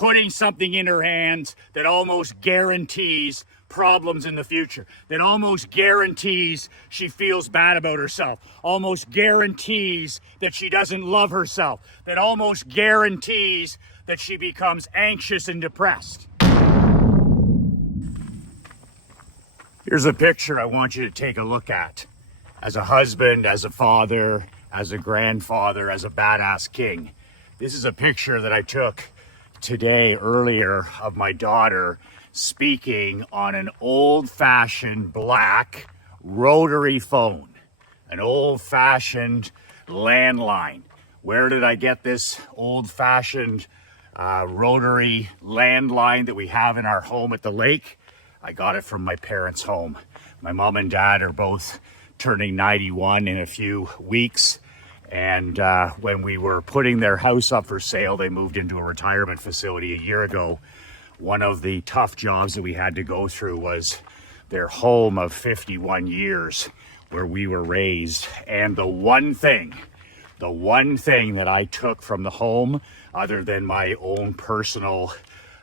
putting something in her hands that almost guarantees problems in the future, that almost guarantees she feels bad about herself, almost guarantees that she doesn't love herself, that almost guarantees that she becomes anxious and depressed. Here's a picture I want you to take a look at. As a husband, as a father, as a grandfather, as a badass king. This is a picture that I took today, earlier, of my daughter speaking on an old-fashioned black rotary phone, an old-fashioned landline. Where did I get this old-fashioned rotary landline that we have in our home at the lake? I got it from my parents' home. My mom and dad are both turning 91 in a few weeks. And when we were putting their house up for sale, they moved into a retirement facility a year ago. One of the tough jobs that we had to go through was their home of 51 years where we were raised. And the one thing that I took from the home, other than my own personal,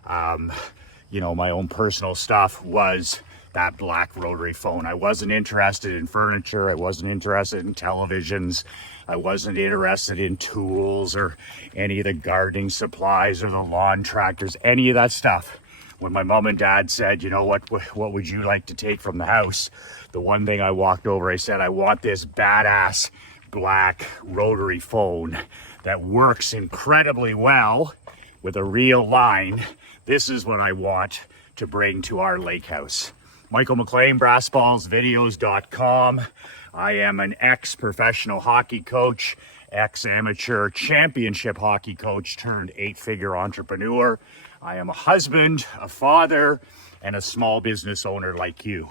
my own personal stuff, was that black rotary phone. I wasn't interested in furniture. I wasn't interested in televisions. I wasn't interested in tools or any of the gardening supplies or the lawn tractors, any of that stuff. When my mom and dad said, you know what would you like to take from the house? The one thing I walked over, I said, I want this badass black rotary phone that works incredibly well with a real line. This is what I want to bring to our lake house. Michael McLean, brassballsvideos.com. I am an ex-professional hockey coach, ex-amateur championship hockey coach turned 8-figure entrepreneur. I am a husband, a father, and a small business owner like you.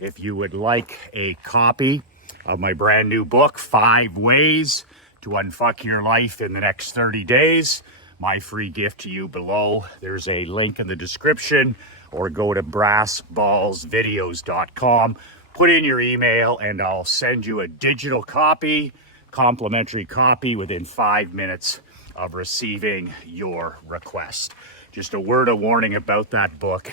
If you would like a copy of my brand new book, 5 Ways to Unfuck Your Life in the Next 30 Days, my free gift to you below. There's a link in the description, or go to brassballsvideos.com. Put in your email and I'll send you a digital copy, complimentary copy, within 5 minutes of receiving your request. Just a word of warning about that book.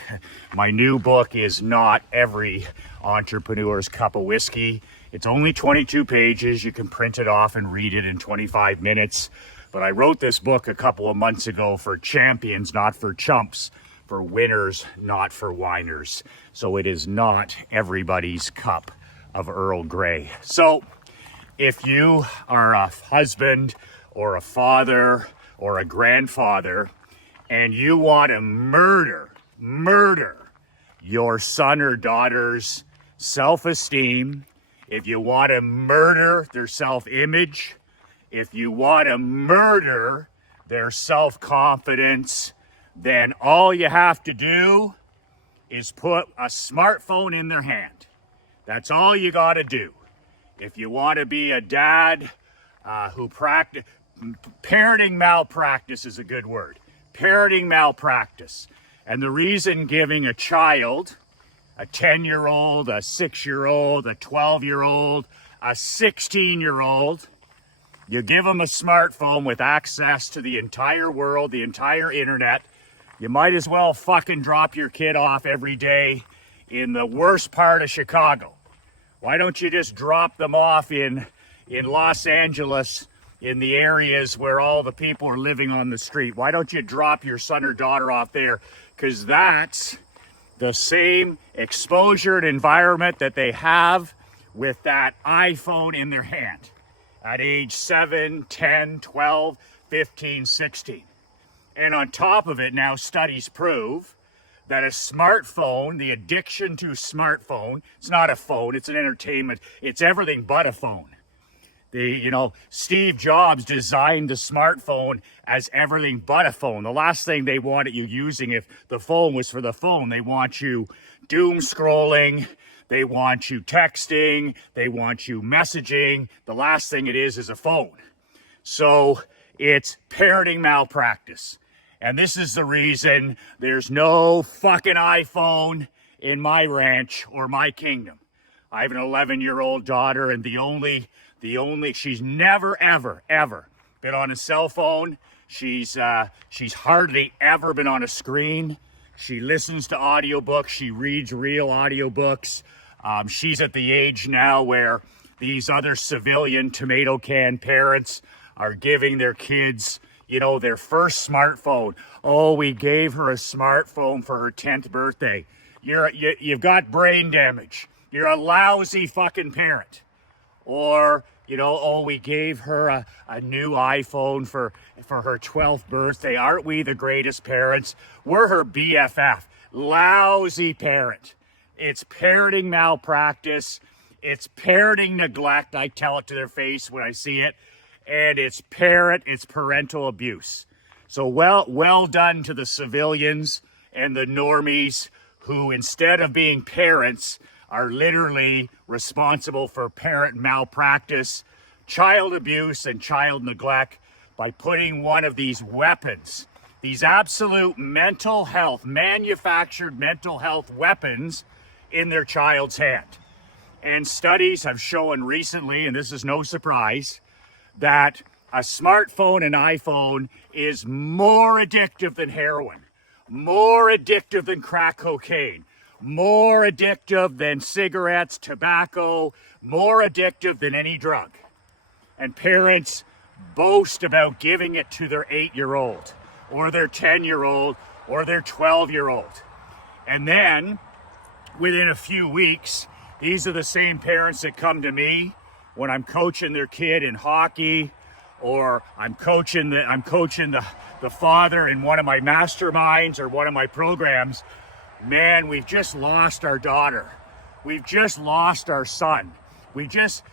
My new book is not every entrepreneur's cup of whiskey. It's only 22 pages. You can print it off and read it in 25 minutes. But I wrote this book a couple of months ago for champions, not for chumps. For winners, not for whiners. So it is not everybody's cup of Earl Grey. So if you are a husband or a father or a grandfather and you want to murder your son or daughter's self-esteem, if you want to murder their self-image, if you want to murder their self-confidence, then all you have to do is put a smartphone in their hand. That's all you got to do. If you want to be a dad parenting malpractice is a good word. Parenting malpractice. And the reason giving a child, a 10-year-old, a 6-year-old, a 12-year-old, a 16-year-old, you give them a smartphone with access to the entire world, the entire internet. You might as well fucking drop your kid off every day in the worst part of Chicago. Why don't you just drop them off in Los Angeles, in the areas where all the people are living on the street? Why don't you drop your son or daughter off there? Because that's the same exposure and environment that they have with that iPhone in their hand at age 7, 10, 12, 15, 16. And on top of it, now studies prove that a smartphone, the addiction to smartphone, it's not a phone, it's an entertainment, it's everything but a phone. Steve Jobs designed the smartphone as everything but a phone. The last thing they wanted you using, if the phone was for the phone, they want you doom scrolling, they want you texting, they want you messaging. The last thing it is a phone. So it's parenting malpractice. And this is the reason there's no fucking iPhone in my ranch or my kingdom. I have an 11-year-old daughter, and she's never, ever been on a cell phone She's hardly ever been on a screen. She listens to audiobooks. She reads real audiobooks. She's at the age now where these other civilian tomato can parents are giving their kids, you know, their first smartphone. Oh, we gave her a smartphone for her 10th birthday. You've got brain damage. You're a lousy fucking parent. Or, you know, oh, we gave her a new iPhone for her 12th birthday. Aren't we the greatest parents? We're her BFF. Lousy parent. It's parenting malpractice. It's parenting neglect. I tell it to their face when I see it. And it's parental abuse. So well done to the civilians and the normies who, instead of being parents, are literally responsible for parent malpractice, child abuse, and child neglect by putting one of these weapons, these absolute mental health, manufactured mental health weapons in their child's hand. And studies have shown recently, and this is no surprise, that a smartphone, an iPhone, is more addictive than heroin, more addictive than crack cocaine, more addictive than cigarettes, tobacco, more addictive than any drug. And parents boast about giving it to their 8-year-old or their 10-year-old or their 12-year-old. And then within a few weeks, these are the same parents that come to me when I'm coaching their kid in hockey, or I'm coaching the father in one of my masterminds or one of my programs. Man, we've just lost our daughter. We've just lost our son. We've just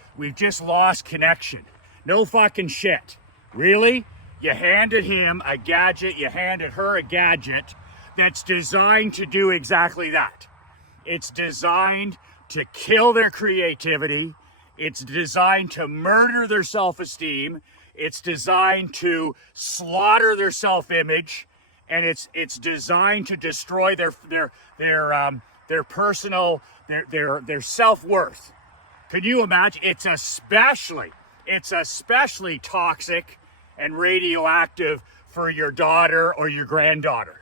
lost connection. No fucking shit. Really? You handed him a gadget, you handed her a gadget that's designed to do exactly that. It's designed to kill their creativity. It's designed to murder their self-esteem. It's designed to slaughter their self-image, and it's designed to destroy their personal their self-worth. Can you imagine? It's especially toxic and radioactive for your daughter or your granddaughter.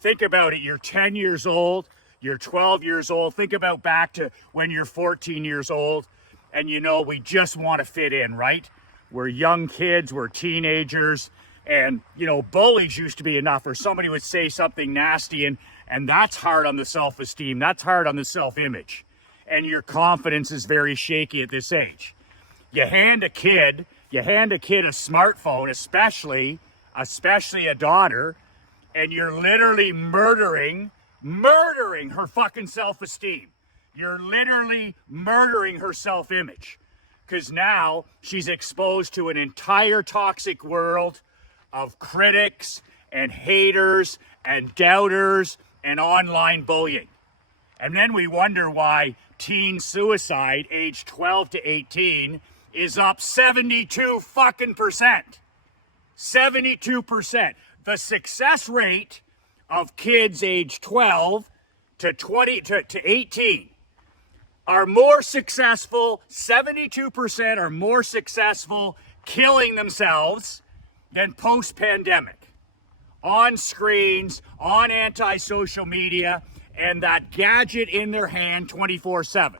Think about it. You're 10 years old. You're 12 years old. Think about back to when you're 14 years old. And you know, we just want to fit in, right? We're young kids, we're teenagers, and you know, bullies used to be enough, or somebody would say something nasty, and that's hard on the self-esteem, that's hard on the self-image. And your confidence is very shaky at this age. You hand a kid a smartphone, especially a daughter, and you're literally murdering her fucking self-esteem. You're literally murdering her self-image, because now she's exposed to an entire toxic world of critics and haters and doubters and online bullying. And then we wonder why teen suicide age 12 to 18 is up 72 fucking percent. 72%. The success rate of kids age 12 to 18 are more successful, 72% are more successful killing themselves than post-pandemic. On screens, on anti-social media, and that gadget in their hand 24/7.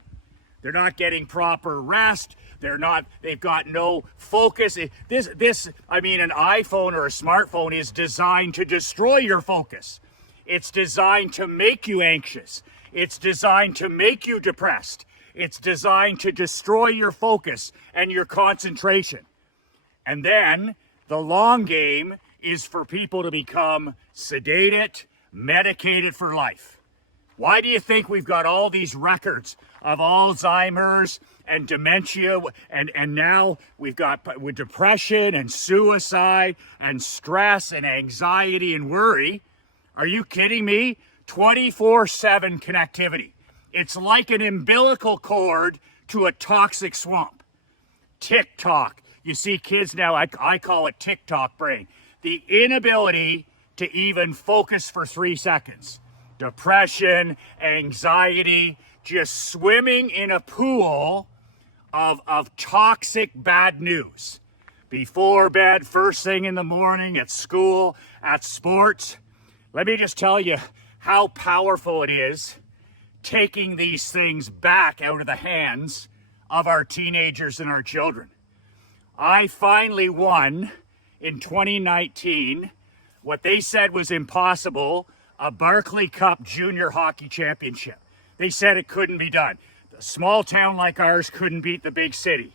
They're not getting proper rest. They've got no focus. An iPhone or a smartphone is designed to destroy your focus. It's designed to make you anxious. It's designed to make you depressed. It's designed to destroy your focus and your concentration. And then the long game is for people to become sedated, medicated for life. Why do you think we've got all these records of Alzheimer's and dementia, and now we've got with depression and suicide and stress and anxiety and worry? Are you kidding me? 24/7 connectivity. It's like an umbilical cord to a toxic swamp. TikTok. You see kids now, I call it TikTok brain. The inability to even focus for 3 seconds. Depression, anxiety, just swimming in a pool of toxic bad news. before bed, first thing in the morning, at school, at sports. Let me just tell you how powerful it is taking these things back out of the hands of our teenagers and our children. I finally won in 2019 what they said was impossible, a Barclay Cup Junior Hockey Championship. They said it couldn't be done. A small town like ours couldn't beat the big city.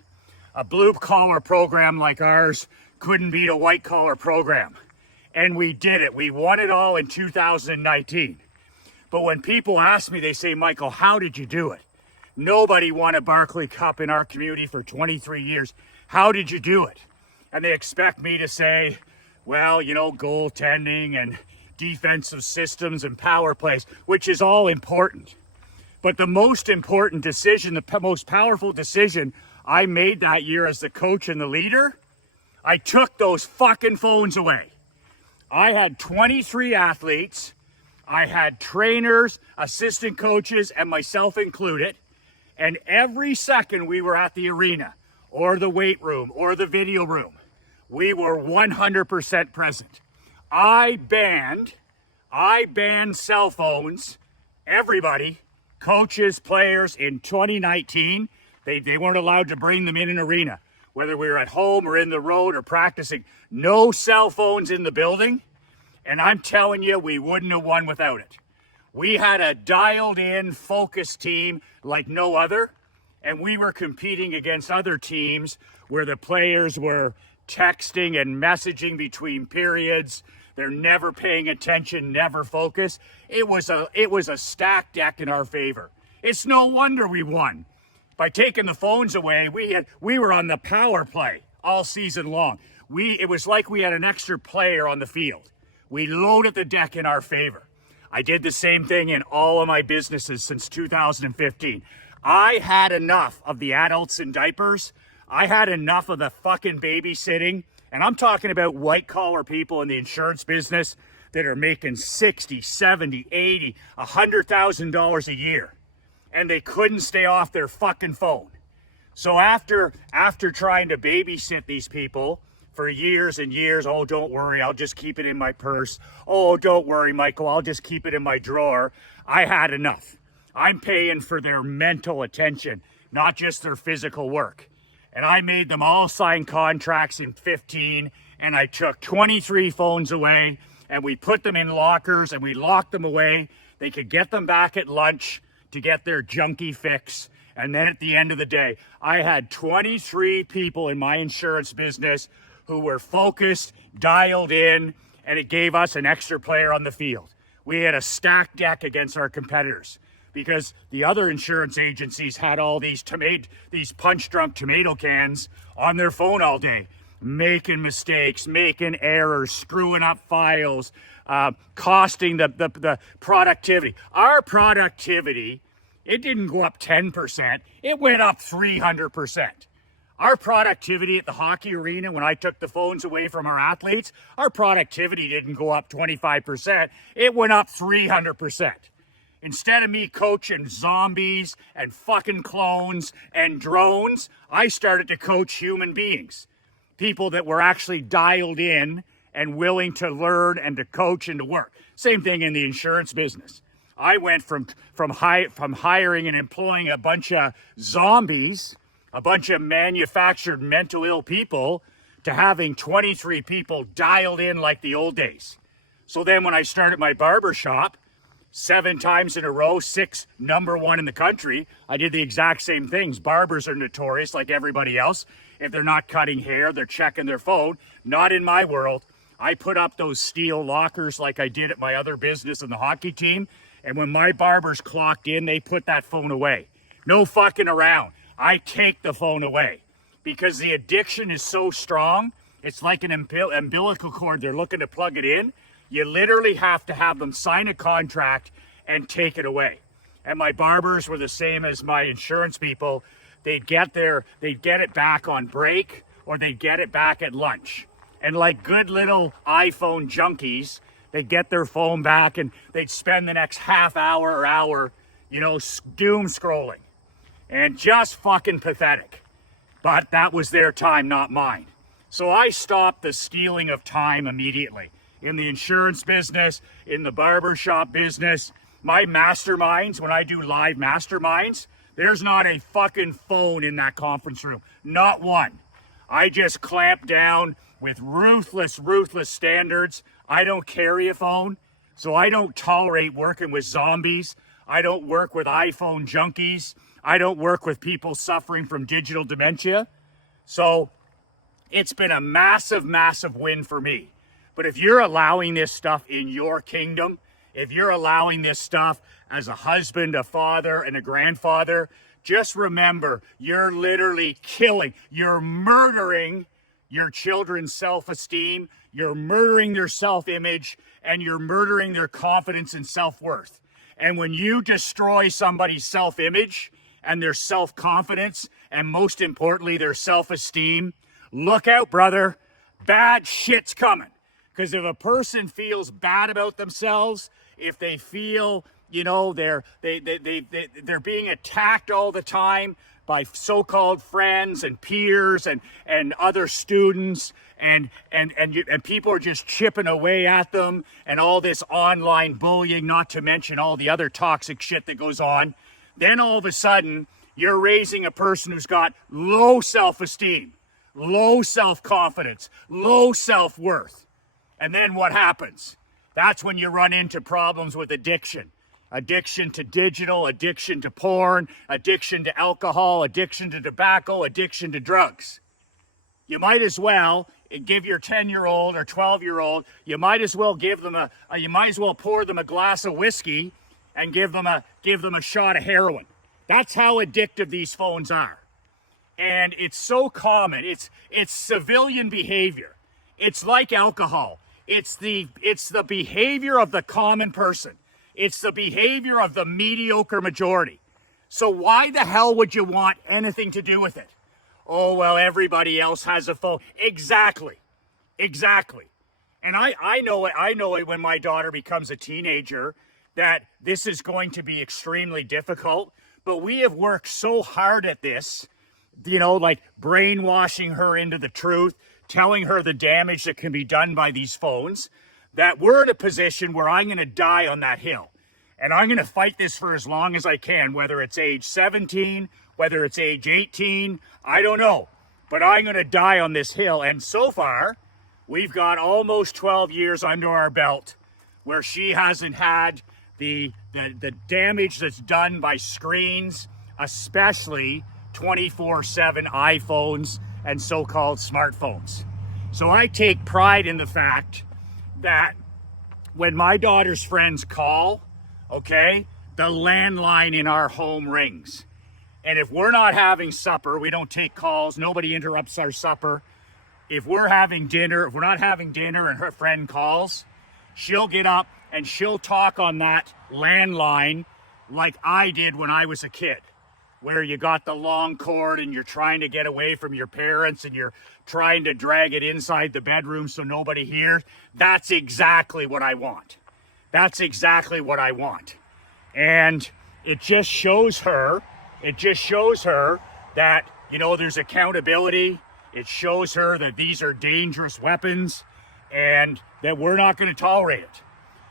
A blue-collar program like ours couldn't beat a white-collar program. And we did it. We won it all in 2019. But when people ask me, they say, Michael, how did you do it? Nobody won a Barclay Cup in our community for 23 years. How did you do it? And they expect me to say, well, you know, goaltending and defensive systems and power plays, which is all important. But the most important decision, the most powerful decision I made that year as the coach and the leader, I took those fucking phones away. I had 23 athletes. I had trainers, assistant coaches, and myself included. And every second we were at the arena or the weight room or the video room, we were 100% present. I banned cell phones, everybody, coaches, players in 2019. They weren't allowed to bring them in an arena, whether we were at home or in the road or practicing. No cell phones in the building. And I'm telling you, we wouldn't have won without it. We had a dialed-in, focused team like no other, and we were competing against other teams where the players were texting and messaging between periods. They're never paying attention, never focused. It was a stacked deck in our favor. It's no wonder we won. By taking the phones away, we were on the power play all season long. It was like we had an extra player on the field. We loaded the deck in our favor. I did the same thing in all of my businesses since 2015. I had enough of the adults in diapers. I had enough of the fucking babysitting. And I'm talking about white collar people in the insurance business that are making $60, $70, $80, $100,000 a year. And they couldn't stay off their fucking phone. So after trying to babysit these people for years and years, oh, don't worry, I'll just keep it in my purse. Oh, don't worry, Michael, I'll just keep it in my drawer. I had enough. I'm paying for their mental attention, not just their physical work. And I made them all sign contracts in 15, and I took 23 phones away, and we put them in lockers, and we locked them away. They could get them back at lunch to get their junkie fix. And then at the end of the day, I had 23 people in my insurance business who were focused, dialed in, and it gave us an extra player on the field. We had a stacked deck against our competitors because the other insurance agencies had all these punch-drunk tomato cans on their phone all day, making mistakes, making errors, screwing up files, costing the productivity. Our productivity, it didn't go up 10%, it went up 300%. Our productivity at the hockey arena, when I took the phones away from our athletes, our productivity didn't go up 25%. It went up 300%. Instead of me coaching zombies and fucking clones and drones, I started to coach human beings. People that were actually dialed in and willing to learn and to coach and to work. Same thing in the insurance business. I went from hiring and employing a bunch of zombies, a bunch of manufactured mental ill people, to having 23 people dialed in like the old days. So then when I started my barber shop, 7 times in a row, 6 number 1 in the country, I did the exact same things. Barbers are notorious like everybody else. If they're not cutting hair, they're checking their phone. Not in my world. I put up those steel lockers like I did at my other business in the hockey team. And when my barbers clocked in, they put that phone away. No fucking around. I take the phone away because the addiction is so strong. It's like an umbilical cord. They're looking to plug it in. You literally have to have them sign a contract and take it away. And my barbers were the same as my insurance people. They'd get it back on break or they'd get it back at lunch. And like good little iPhone junkies, they'd get their phone back and they'd spend the next half hour or hour, doom scrolling. And just fucking pathetic. But that was their time, not mine. So I stopped the stealing of time immediately. In the insurance business, in the barbershop business, my masterminds, when I do live masterminds, there's not a fucking phone in that conference room. Not one. I just clamp down with ruthless standards. I don't carry a phone, so I don't tolerate working with zombies. I don't work with iPhone junkies. I don't work with people suffering from digital dementia. So it's been a massive win for me. But if you're allowing this stuff in your kingdom, if you're allowing this stuff as a husband, a father, and a grandfather, just remember, you're literally killing, you're murdering your children's self-esteem, you're murdering their self-image, and you're murdering their confidence and self-worth. And when you destroy somebody's self-image and their self-confidence, and most importantly, their self-esteem, look out, brother, bad shit's coming. Because if a person feels bad about themselves, if they feel, you know, they're being attacked all the time by so-called friends and peers and other students, and people are just chipping away at them, and all this online bullying, not to mention all the other toxic shit that goes on, then all of a sudden you're raising a person who's got low self-esteem, low self-confidence, low self-worth. And then what happens? That's when you run into problems with addiction. Addiction to digital, addiction to porn, addiction to alcohol, addiction to tobacco, addiction to drugs. You might as well give your 10-year-old or 12-year-old, you might as well pour them a glass of whiskey and give them a shot of heroin. That's how addictive these phones are. And it's so common. It's civilian behavior. It's like alcohol. It's the behavior of the common person. It's the behavior of the mediocre majority. So why the hell would you want anything to do with it? Oh, well, everybody else has a phone. Exactly. And I know it when my daughter becomes a teenager, that this is going to be extremely difficult. But we have worked so hard at this, you know, like brainwashing her into the truth, telling her the damage that can be done by these phones, that we're in a position where I'm going to die on that hill. And I'm going to fight this for as long as I can, whether it's age 17, whether it's age 18, I don't know. But I'm going to die on this hill. And so far, we've got almost 12 years under our belt where she hasn't had the damage that's done by screens, especially 24/7 iPhones and so-called smartphones. So I take pride in the fact that when my daughter's friends call, okay, the landline in our home rings. And if we're not having supper, we don't take calls, nobody interrupts our supper. If we're not having dinner and her friend calls, she'll get up and she'll talk on that landline like I did when I was a kid, where you got the long cord and you're trying to get away from your parents and you're trying to drag it inside the bedroom so nobody hears. That's exactly what I want. And it just shows her that, you know, there's accountability. It shows her that these are dangerous weapons and that we're not going to tolerate it.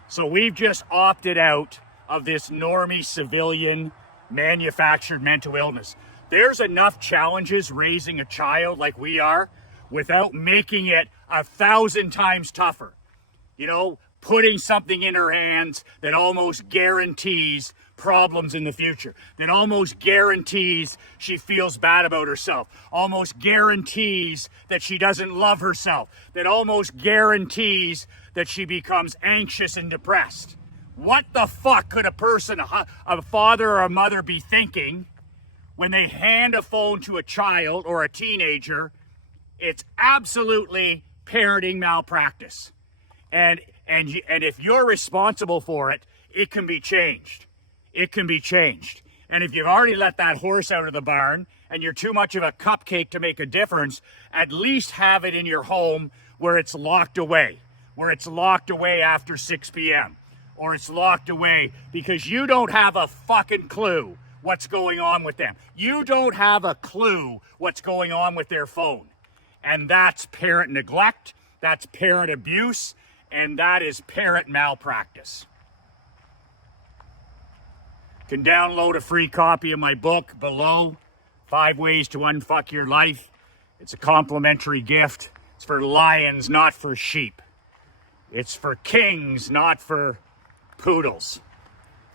So we've just opted out of this normie civilian manufactured mental illness. There's enough challenges raising a child like we are without making it 1,000 times tougher. You know, putting something in her hands that almost guarantees problems in the future, that almost guarantees she feels bad about herself, almost guarantees that she doesn't love herself, that almost guarantees that she becomes anxious and depressed. What the fuck could a person, a father or a mother, be thinking when they hand a phone to a child or a teenager? It's absolutely parenting malpractice. And if you're responsible for it, it can be changed. And if you've already let that horse out of the barn and you're too much of a cupcake to make a difference, at least have it in your home where it's locked away after 6 p.m. or it's locked away because you don't have a fucking clue what's going on with them. You don't have a clue what's going on with their phone. And that's parent neglect, that's parent abuse, and that is parent malpractice. You can download a free copy of my book below, 5 Ways to Unfuck Your Life. It's a complimentary gift. It's for lions, not for sheep. It's for kings, not for poodles.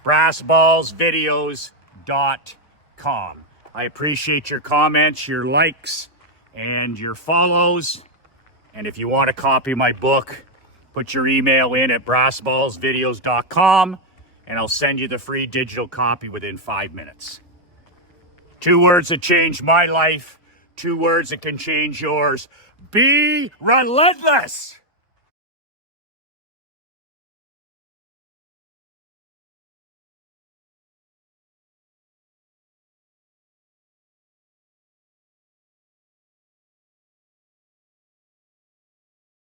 brassballsvideos.com. I appreciate your comments, your likes, and your follows. And if you want a copy of my book, put your email in at brassballsvideos.com and I'll send you the free digital copy within 5 minutes. 2 words that changed my life, 2 words that can change yours. Be relentless!